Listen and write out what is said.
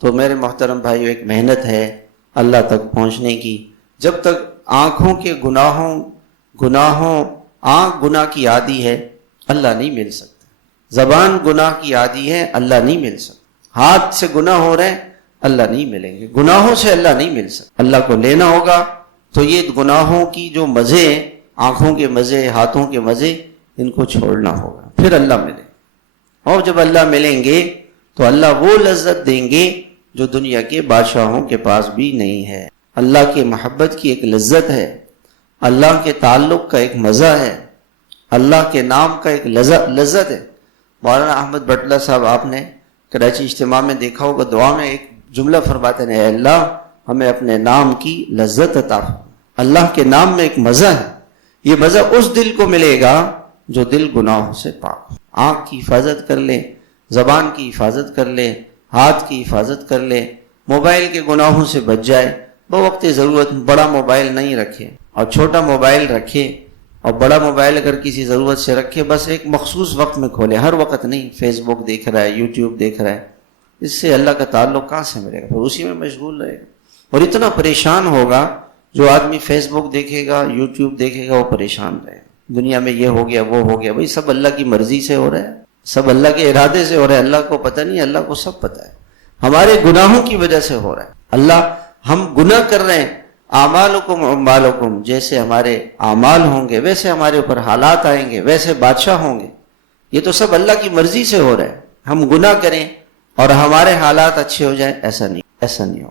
تو میرے محترم بھائیو، ایک محنت ہے اللہ تک پہنچنے کی. جب تک آنکھوں کے آنکھ گناہ کی عادی ہے اللہ نہیں مل سکتا. زبان گناہ کی عادی ہے اللہ نہیں مل سکتا. ہاتھ سے گناہ ہو رہے ہیں اللہ نہیں ملیں گے. گناہوں سے اللہ نہیں مل سکتا. اللہ کو لینا ہوگا تو یہ گناہوں کی جو مزے، آنکھوں کے مزے، ہاتھوں کے مزے، ان کو چھوڑنا ہوگا، پھر اللہ ملے. اور جب اللہ ملیں گے تو اللہ وہ لذت دیں گے جو دنیا کے بادشاہوں کے پاس بھی نہیں ہے. اللہ کی محبت کی ایک لذت ہے، اللہ کے تعلق کا ایک مزہ ہے، اللہ کے نام کا ایک لذت ہے. مولانا احمد بٹلہ صاحب آپ نے کراچی اجتماع میں دیکھا ہوگا، دعا میں ایک جملہ فرماتے ہیں، اے اللہ ہمیں اپنے نام کی لذت عطا فرما. اللہ کے نام میں ایک مزہ ہے. یہ مزہ اس دل کو ملے گا جو دل گناہوں سے پاک. آنکھ کی حفاظت کر لے، زبان کی حفاظت کر لے، ہاتھ کی حفاظت کر لے، موبائل کے گناہوں سے بچ جائے. بوقت ضرورت بڑا موبائل نہیں رکھے اور چھوٹا موبائل رکھے، اور بڑا موبائل اگر کسی ضرورت سے رکھے بس ایک مخصوص وقت میں کھولے، ہر وقت نہیں. فیس بک دیکھ رہا ہے، یوٹیوب دیکھ رہا ہے، اس سے اللہ کا تعلق کہاں سے ملے گا؟ پھر اسی میں مشغول رہے گا اور اتنا پریشان ہوگا. جو آدمی فیس بک دیکھے گا، یوٹیوب دیکھے گا، وہ پریشان رہے گا. دنیا میں یہ ہو گیا، وہ ہو گیا. بھائی سب اللہ کی مرضی سے ہو رہا ہے، سب اللہ کے ارادے سے ہو رہا ہے. اللہ کو پتہ نہیں؟ اللہ کو سب پتہ ہے. ہمارے گناہوں کی وجہ سے ہو رہا ہے. ہم گناہ کر رہے ہیں. اعمالکم اعمالکم، جیسے ہمارے اعمال ہوں گے ویسے ہمارے اوپر حالات آئیں گے، ویسے بادشاہ ہوں گے. یہ تو سب اللہ کی مرضی سے ہو رہا ہے. ہم گناہ کریں اور ہمارے حالات اچھے ہو جائیں، ایسا نہیں ہو.